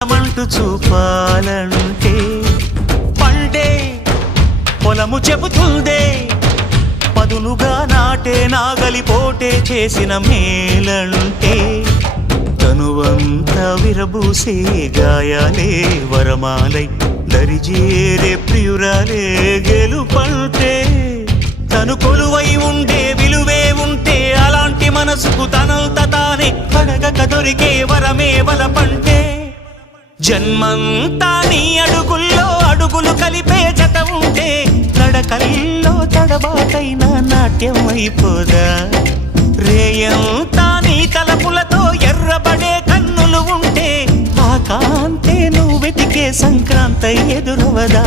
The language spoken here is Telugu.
మంటూ చూపాలంటే పండే పొలము చెబుతుందే పదునుగా నాటే నాగలిపోటే చేసిన మేలంటే తనువంతా విరబూసే గాయాలే వరమాలై దరిజేరే ప్రియురాలే గెలుపంటే తను కొలువై ఉండే విలువే ఉంటే అలాంటి మనసుకు తనంత తానే అడగక దొరికే వరమే వలపంటే జన్మంతా నీ అడుగుల్లో అడుగులు కలిపే జత ఉంటే నడకల్లో తడబాటైన నాట్యం అయిపోదా రేయంతా నీ తలపులతో ఎర్రబడే కన్నులు ఉంటే ఆ కాంతే నువ్వు వెతికే సంక్రాంతి ఎదురవదా